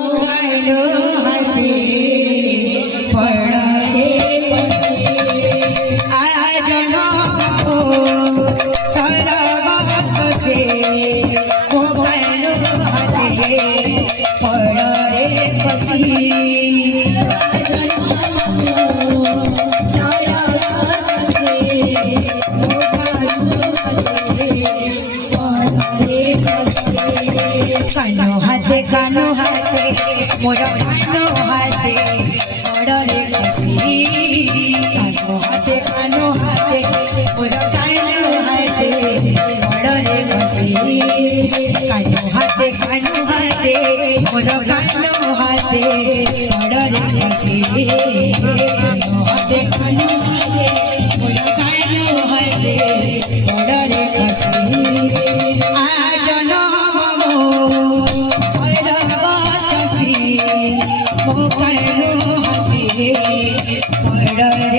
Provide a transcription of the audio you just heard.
कायलो हाते पड़े बसे आजनो सरबस से ओ कायलो हाते पड़े बसी कानो हाथे मोर कानो हाथे पड़े बसी कानो हाथे मोर कानो हाथे पड़े बसी कानो हाथे मोर कानो हाथे पड़े बसी कानो हाथे मोर कानो हाथे पड़े बसी आजनो कायलो हाथे पड़े